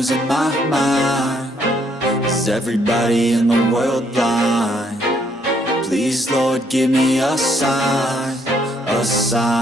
losing my mind? Is everybody in the world blind? Please Lord give me a sign, a sign.